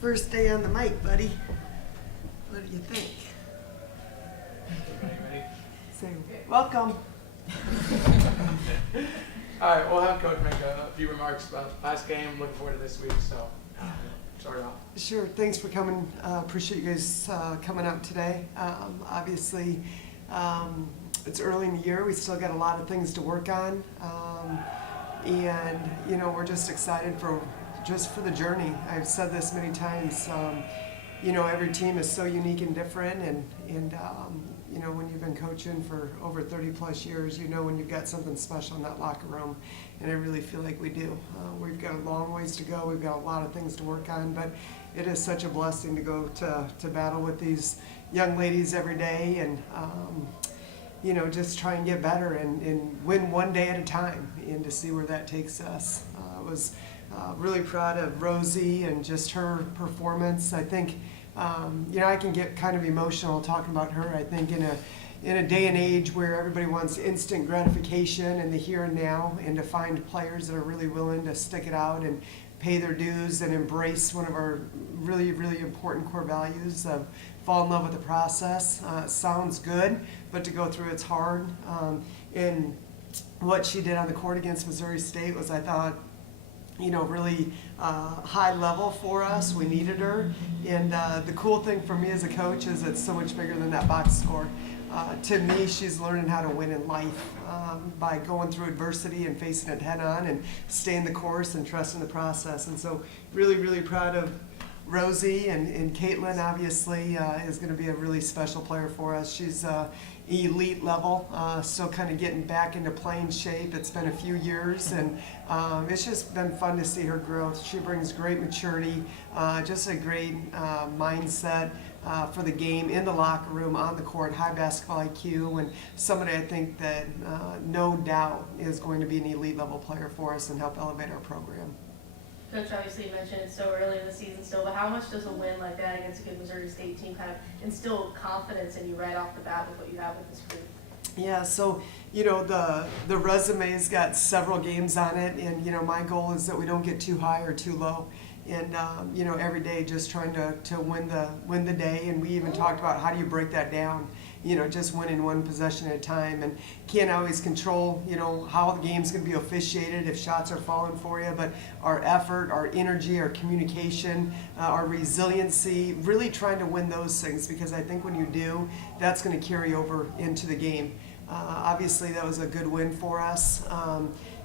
First day on the mic, buddy. What do you think? Ready? Say, welcome. All right, we'll have Coach make a few remarks about last game. Looking forward to this week, so start off. Sure, thanks for coming. Appreciate you guys coming out today. Obviously, it's early in the year. We still got a lot of things to work on. And, you know, we're just excited for the journey. I've said this many times. You know, every team is so unique and different, and you know, when you've been coaching for over 30 plus years, you know when you've got something special in that locker room, and I really feel like we do. We've got a long ways to go. We've got a lot of things to work on, but it is such a blessing to go to battle with these young ladies every day, and you know, just try and get better and win one day at a time, and to see where that takes us. I was really proud of Rosie and just her performance. I think, you know, I can get kind of emotional talking about her. I think in a day and age where everybody wants instant gratification in the here and now, and to find players that are really willing to stick it out and pay their dues and embrace one of our really, really important core values of fall in love with the process. Sounds good, but to go through it's hard. And what she did on the court against Missouri State was, I thought, you know, really high level for us. We needed her. And the cool thing for me as a coach is it's so much bigger than that box score. To me, she's learning how to win in life by going through adversity and facing it head on and staying the course and trusting the process. And so really, really proud of Rosie, and Caitlin obviously is going to be a really special player for us. She's elite level, still kind of getting back into playing shape. It's been a few years, and it's just been fun to see her growth. She brings great maturity, just a great mindset for the game, in the locker room, on the court, high basketball IQ, and somebody I think that no doubt is going to be an elite level player for us and help elevate our program. Coach, obviously you mentioned it's so early in the season still, but how much does a win like that against a good Missouri State team kind of instill confidence in you right off the bat with what you have with this group? Yeah, so, you know, the resume's got several games on it, and, you know, my goal is that we don't get too high or too low. And, you know, every day just trying to win the day, and we even talked about how do you break that down, you know, just winning one possession at a time, and can't always control, you know, how the game's going to be officiated if shots are falling for you, but our effort, our energy, our communication, our resiliency, really trying to win those things, because I think when you do, that's going to carry over into the game. Obviously, that was a good win for us.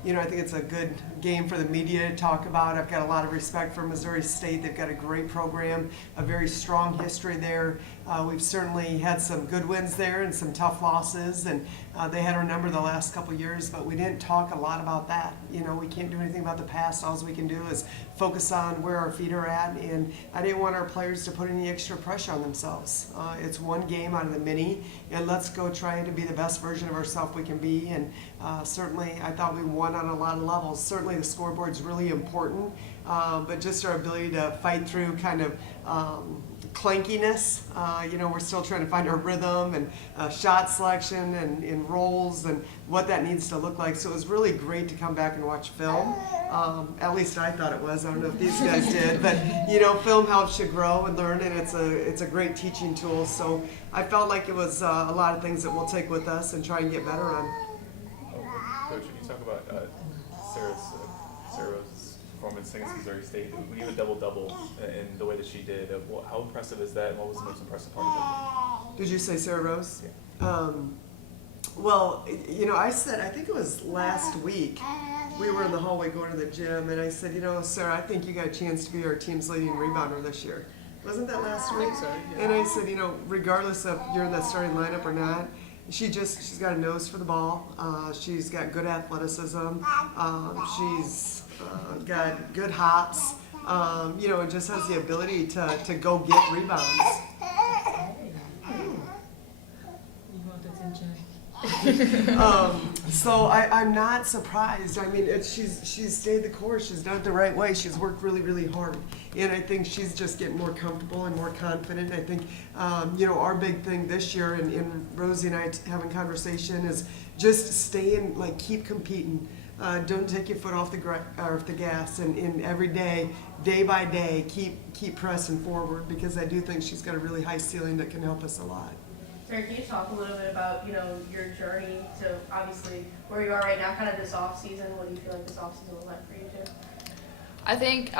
You know, I think it's a good game for the media to talk about. I've got a lot of respect for Missouri State. They've got a great program, a very strong history there. We've certainly had some good wins there and some tough losses, and they had our number the last couple of years, but we didn't talk a lot about that. You know, we can't do anything about the past. All we can do is focus on where our feet are at, and I didn't want our players to put any extra pressure on themselves. It's one game out of the many, and let's go try to be the best version of ourselves we can be, and certainly I thought we won on a lot of levels. Certainly the scoreboard's really important, but just our ability to fight through kind of clankiness. You know, we're still trying to find our rhythm and shot selection and rolls and what that needs to look like. So it was really great to come back and watch film. At least I thought it was. I don't know if these guys did, but you know, film helps you grow and learn, and it's a great teaching tool. So I felt like it was a lot of things that we'll take with us and try and get better on. Coach, when you talk about Sarah's performance against Missouri State, when you have a double-double in the way that she did, how impressive is that, and what was the most impressive part of it? Did you say Sarah Rose? Yeah. Well, you know, I think it was last week, we were in the hallway going to the gym, and I said, you know, Sarah, I think you got a chance to be our team's leading rebounder this year. Wasn't that last week? So, yeah. And I said, you know, regardless of you're in that starting lineup or not, she's got a nose for the ball. She's got good athleticism. She's got good hops. You know, and just has the ability to go get rebounds. You want attention. So I'm not surprised. I mean, she's stayed the course. She's done it the right way. She's worked really, really hard, and I think she's just getting more comfortable and more confident. I think, you know, our big thing this year, and Rosie and I having conversation, is just staying, like, keep competing. don't take your foot off the gas, and every day by day, keep pressing forward, because I do think she's got a really high ceiling that can help us a lot. Sarah, can you talk a little bit about, your journey to obviously where you are right now, kind of this off season? What do you feel like this off season was like for you too? I think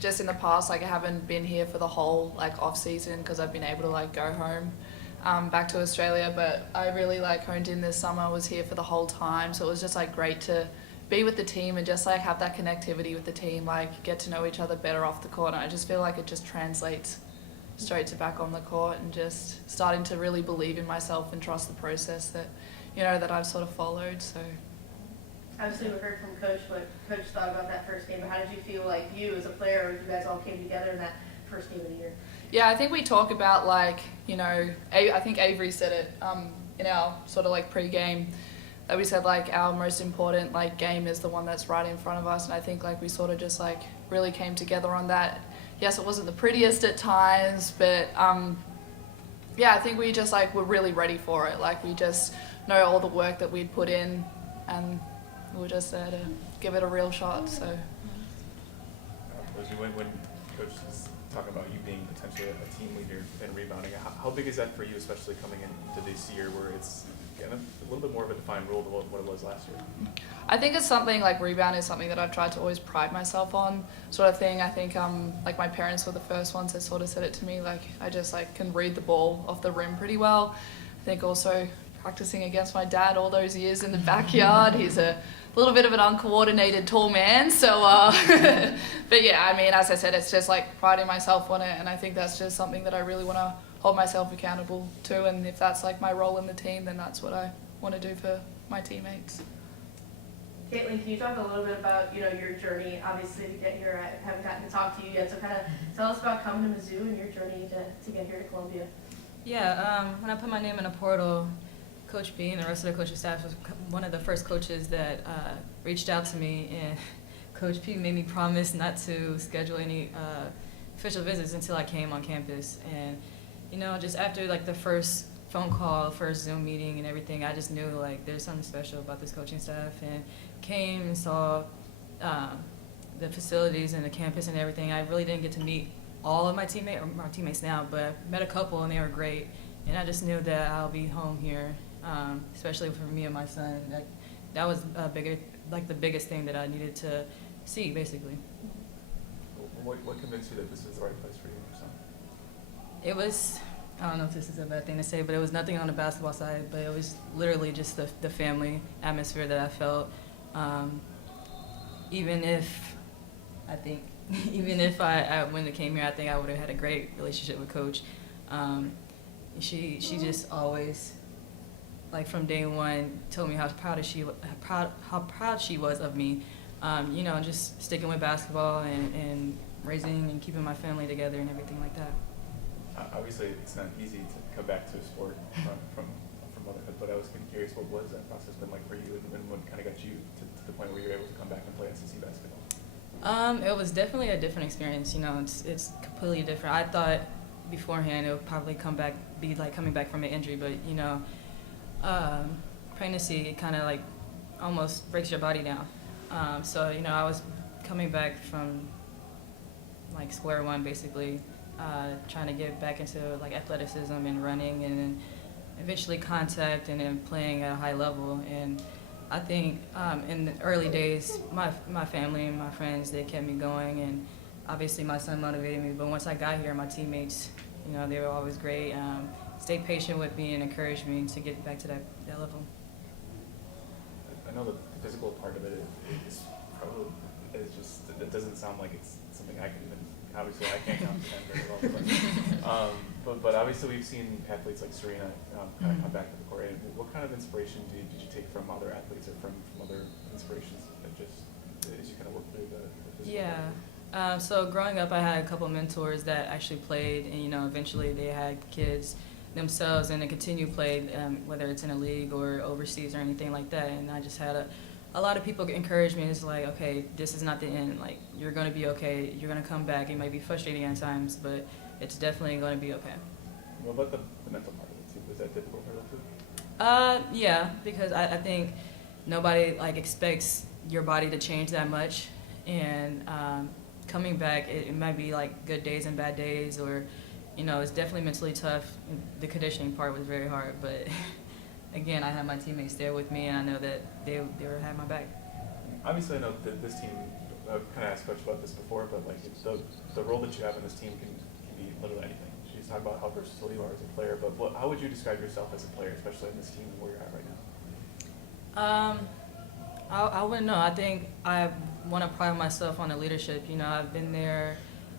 just in the past, like I haven't been here for the whole like off season because I've been able to like go home back to Australia, but I really like honed in this summer. I was here for the whole time, so it was just like great to be with the team and just like have that connectivity with the team, like get to know each other better off the court. And I just feel like it just translates straight to back on the court, and just starting to really believe in myself and trust the process that that I've sort of followed. So Obviously, we heard from Coach what Coach thought about that first game, but how did you feel like you as a player, you guys all came together in that first game of the year? yeah, I think we talk about like I think Avery said it in our sort of like pre-game, that we said like our most important like game is the one that's right in front of us, and I think like we sort of just like really came together on that. Yes, it wasn't the prettiest at times, but yeah, I think we just like were really ready for it. Like we just know all the work that we'd put in, and we were just there to give it a real shot. So Rosie, when Coach is talking about you being potentially a team leader and rebounding, how big is that for you, especially coming into this year where it's kind of a little bit more of a defined role than what it was last year? I think it's something like rebound is something that I've tried to always pride myself on, sort of thing. I think like my parents were the first ones that sort of said it to me. Like I just like can read the ball off the rim pretty well. I think also practicing against my dad all those years in the backyard. He's a little bit of an uncoordinated tall man. So, but yeah, I mean, as I said, it's just like priding myself on it, and I think that's just something that I really want to hold myself accountable to. And if that's like my role in the team, then that's what I want to do for my teammates. Caitlin, can you talk a little bit about, your journey? Obviously, to get here, I haven't gotten to talk to you yet, so kind of tell us about coming to Mizzou and your journey to get here to Columbia. Yeah, when I put my name in a portal, Coach B and the rest of the coaching staff was one of the first coaches that reached out to me, and Coach P made me promise not to schedule any official visits until I came on campus. And, just after like the first phone call, first Zoom meeting and everything, I just knew like there's something special about this coaching staff, and came and saw the facilities and the campus and everything. I really didn't get to meet all of my teammates now, but I met a couple and they were great. And I just knew that I'll be home here, especially for me and my son. That was the biggest thing that I needed to see, basically. What convinced you that this is the right place for you and your son? It was, I don't know if this is a bad thing to say, but it was nothing on the basketball side, but it was literally just the family atmosphere that I felt. Even if I when I came here, I think I would have had a great relationship with Coach. She just always, like from day one, told me how proud she was of me. Just sticking with basketball and raising and keeping my family together and everything like that. Obviously, it's not easy to come back to a sport from motherhood, but I was kind of curious, what was that process been like for you, and what kind of got you to the point where you were able to come back and play SEC basketball? It was definitely a different experience. It's completely different. I thought beforehand it would probably be like coming back from an injury, but pregnancy kind of like almost breaks your body down. So I was coming back from like square one, basically, trying to get back into like athleticism and running, and then eventually contact, and then playing at a high level. And I think in the early days, my family and my friends, they kept me going, and obviously my son motivated me. But once I got here, my teammates, they were always great. Stayed patient with me and encouraged me to get back to that level. I know the physical part of it is probably it doesn't sound like it's something I can even. Obviously, I can't comprehend very well, but obviously we've seen athletes like Serena kind of come back to the court. And what kind of inspiration did you take from other athletes or from other inspirations that just as you kind of work through the physical? Yeah. So growing up, I had a couple mentors that actually played, and eventually they had kids themselves, and they continue played, whether it's in a league or overseas or anything like that. And I just had a lot of people encourage me. It's like, okay, this is not the end. Like, you're going to be okay. You're going to come back. It might be frustrating at times, but it's definitely going to be okay. What about the mental part of it too? Was that difficult for you too? Yeah, because I think nobody like expects your body to change that much. And coming back, it might be like good days and bad days, or, you know, it's definitely mentally tough. The conditioning part was very hard, but again, I had my teammates there with me, and I know that they had my back. Obviously, I know that this team, I've kind of asked Coach about this before, but like the role that you have in this team can be literally anything. She's talking about how versatile you are as a player, but how would you describe yourself as a player, especially in this team and where you're at right now? I wouldn't know. I think I want to pride myself on the leadership. You know, I've been there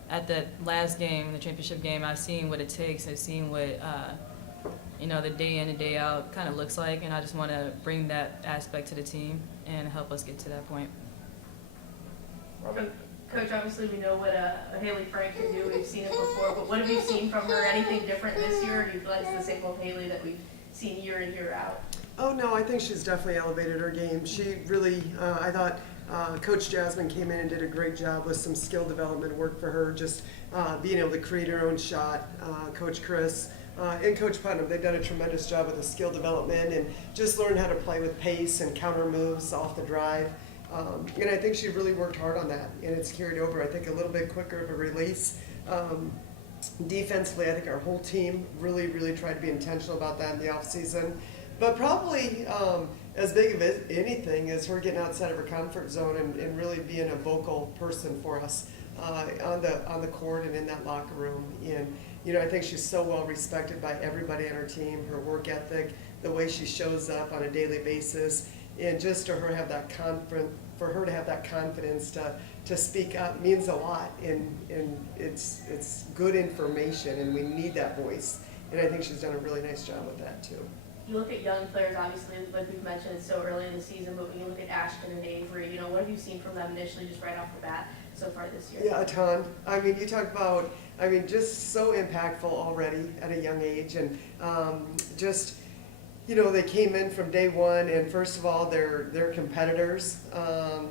at the last game, the championship game. I've seen what it takes. I've seen what, you know, the day in and day out kind of looks like, and I just want to bring that aspect to the team and help us get to that point. Robin? Coach, obviously we know what a Haley Frank can do. We've seen it before, but what have you seen from her? Anything different this year, or do you feel like it's the same old Haley that we've seen year in, year out? Oh, no, I think she's definitely elevated her game. She really, I thought Coach Jasmine came in and did a great job with some skill development work for her, just being able to create her own shot. Coach Chris and Coach Putnam, they've done a tremendous job with the skill development and just learn how to play with pace and counter moves off the drive. And I think she really worked hard on that, and it's carried over, I think, a little bit quicker of a release. Defensively, I think our whole team really, really tried to be intentional about that in the offseason. But probably as big of anything is her getting outside of her comfort zone and really being a vocal person for us on the court and in that locker room. And you know, I think she's so well respected by everybody on her team. Her work ethic, the way she shows up on a daily basis, and just to her have that for her to have that confidence to speak up means a lot. And it's good information, and we need that voice. And I think she's done a really nice job with that too. You look at young players, obviously, like we've mentioned, it's so early in the season, but when you look at Ashton and Avery, you know, what have you seen from them initially, just right off the bat, so far this year? Yeah, a ton. I mean, you talk about, I mean, just so impactful already at a young age, and just, you know, they came in from day one, and first of all, they're competitors.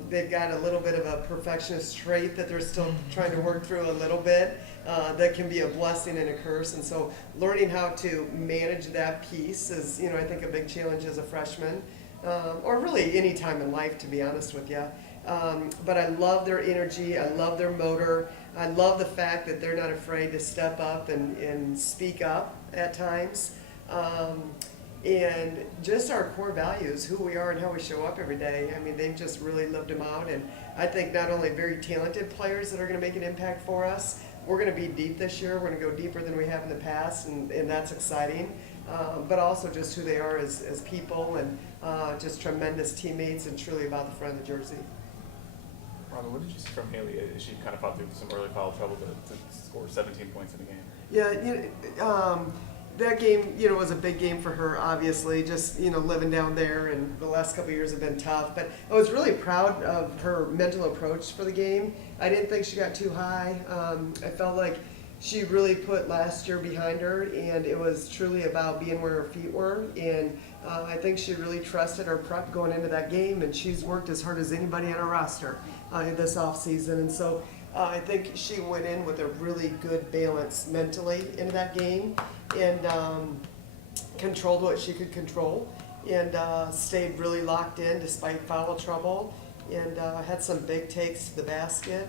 They've got a little bit of a perfectionist trait that they're still trying to work through a little bit. That can be a blessing and a curse, and so learning how to manage that piece is, you know, I think a big challenge as a freshman, or really any time in life, to be honest with you. But I love their energy. I love their motor. I love the fact that they're not afraid to step up and speak up at times. And just our core values, who we are and how we show up every day. I mean, they've just really lived them out. And I think not only very talented players that are going to make an impact for us, we're going to be deep this year. We're going to go deeper than we have in the past, and that's exciting. But also just who they are as people, and just tremendous teammates, and truly about the front of the jersey. Robin, what did you see from Haley as she kind of fought through some early foul trouble to score 17 points in the game? Yeah, you know, that game, you know, was a big game for her, obviously, just, you know, living down there, and the last couple of years have been tough. But I was really proud of her mental approach for the game. I didn't think she got too high. I felt like she really put last year behind her, and it was truly about being where her feet were. And I think she really trusted her prep going into that game, and she's worked as hard as anybody on our roster this offseason. And so I think she went in with a really good balance mentally into that game, and controlled what she could control, and stayed really locked in despite foul trouble, and had some big takes to the basket.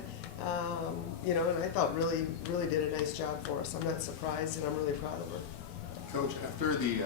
You know, and I thought really did a nice job for us. I'm not surprised, and I'm really proud of her. Coach, after the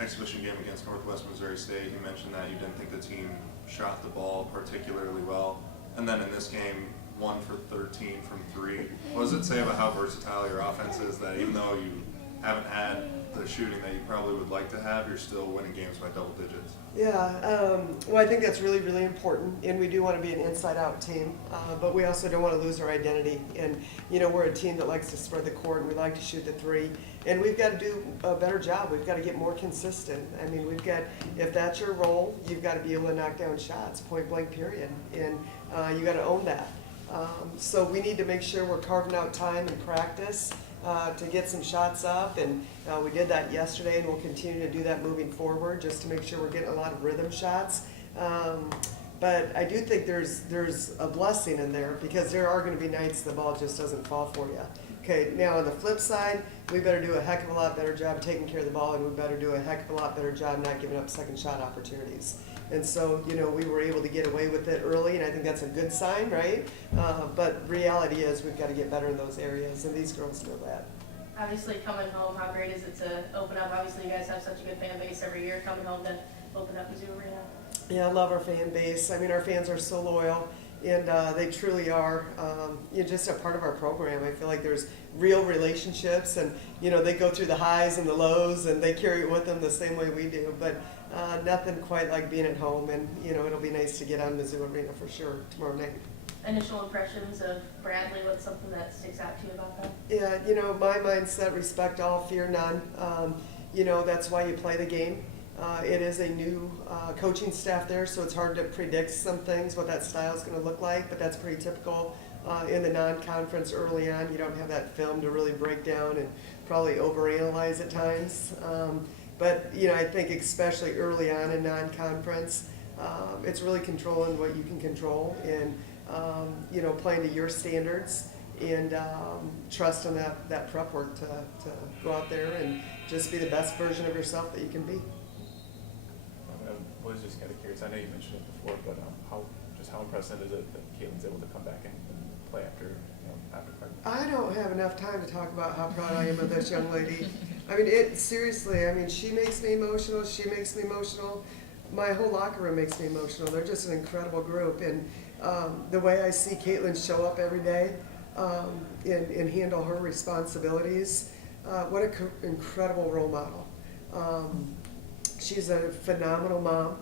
exhibition game against Northwest Missouri State, you mentioned that you didn't think the team shot the ball particularly well, and then in this game, 1 for 13 from 3. What does it say about how versatile your offense is, that even though you haven't had the shooting that you probably would like to have, you're still winning games by double digits? Yeah, well, I think that's really important, and we do want to be an inside-out team, but we also don't want to lose our identity. And you know, we're a team that likes to spread the court, and we like to shoot the three, and we've got to do a better job. We've got to get more consistent. I mean, we've got, if that's your role, you've got to be able to knock down shots, point blank, period, and you got to own that. So we need to make sure we're carving out time and practice to get some shots up, and we did that yesterday, and we'll continue to do that moving forward, just to make sure we're getting a lot of rhythm shots. But I do think there's a blessing in there, because there are going to be nights the ball just doesn't fall for you. Okay, now on the flip side, we better do a heck of a lot better job taking care of the ball, and we better do a heck of a lot better job not giving up second shot opportunities. And so, you know, we were able to get away with it early, and I think that's a good sign, right? But reality is we've got to get better in those areas, and these girls know that. Obviously, coming home, how great is it to open up? Obviously, you guys have such a good fan base every year. Coming home to open up Mizzou Arena. Yeah, I love our fan base. I mean, our fans are so loyal, and they truly are, you know, just a part of our program. I feel like there's real relationships, and you know, they go through the highs and the lows, and they carry it with them the same way we do. But nothing quite like being at home, and you know, it'll be nice to get on Mizzou Arena for sure tomorrow night. Initial impressions of Bradley, what's something that sticks out to you about them? Yeah, you know, my mindset, respect all, fear none. You know, that's why you play the game. It is a new coaching staff there, so it's hard to predict some things, what that style is going to look like, but that's pretty typical in the non-conference early on. You don't have that film to really break down and probably overanalyze at times. But, you know, I think especially early on in non-conference, it's really controlling what you can control and, you know, playing to your standards and trust in that prep work to go out there and just be the best version of yourself that you can be. I was just kind of curious. I know you mentioned it before, but how impressive is it that Caitlin's able to come back and play after prep? I don't have enough time to talk about how proud I am of this young lady. I mean, seriously, I mean, she makes me emotional. She makes me emotional. My whole locker room makes me emotional. They're just an incredible group. And the way I see Caitlin show up every day and handle her responsibilities, what an incredible role model. She's a phenomenal mom.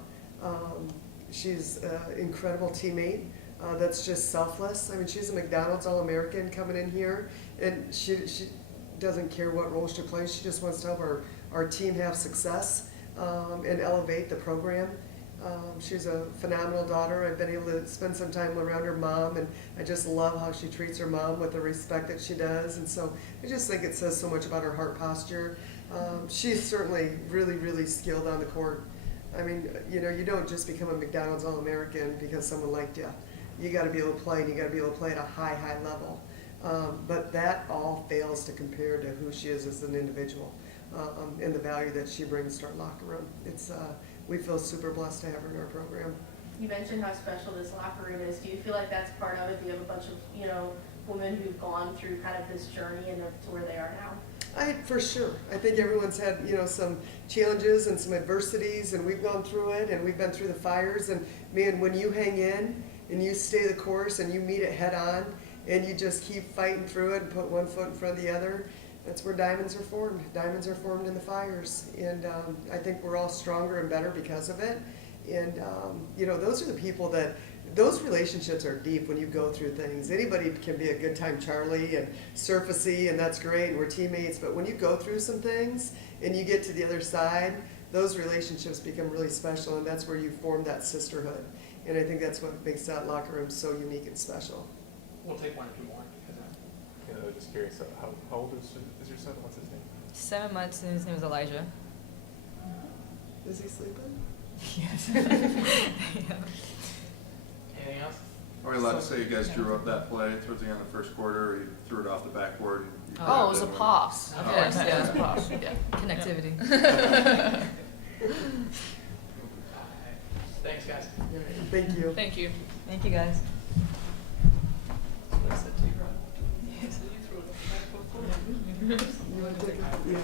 She's an incredible teammate that's just selfless. I mean, she's a McDonald's All-American coming in here, and she doesn't care what role she plays. She just wants to help our team have success and elevate the program. She's a phenomenal daughter. I've been able to spend some time around her mom, and I just love how she treats her mom with the respect that she does. And so I just think it says so much about her heart posture. She's certainly really, really skilled on the court. I mean, you know, you don't just become a McDonald's All-American because someone liked you. You got to be able to play, and you got to be able to play at a high, high level. But that all fails to compare to who she is as an individual and the value that she brings to our locker room. It's we feel super blessed to have her in our program. You mentioned how special this locker room is. Do you feel like that's part of it? Do you have a bunch of, you know, women who've gone through kind of this journey and to where they are now? For sure. I think everyone's had, you know, some challenges and some adversities, and we've gone through it, and we've been through the fires. And man, when you hang in and you stay the course and you meet it head on, and you just keep fighting through it and put one foot in front of the other, that's where diamonds are formed. Diamonds are formed in the fires, and I think we're all stronger and better because of it. And you know, those are the people that. Those relationships are deep when you go through things. Anybody can be a good time Charlie and surfacey, and that's great, and we're teammates, but when you go through some things and you get to the other side, those relationships become really special, and that's where you form that sisterhood. And I think that's what makes that locker room so unique and special. We'll take one or two more. You know, just curious, how old is your son? What's his name? 7 months, and his name is Elijah. Is he sleeping? Yes. Yeah. Anything else? Are we allowed to say you guys drew up that play towards the end of the first quarter, or you threw it off the backboard? And you Oh, it was a grabbed pass. Oh, Of course, okay. yeah, it was a pass. Yeah. Connectivity. Thanks, guys. All right, thank you. Thank you. Thank you, guys. You want to take it? Yeah.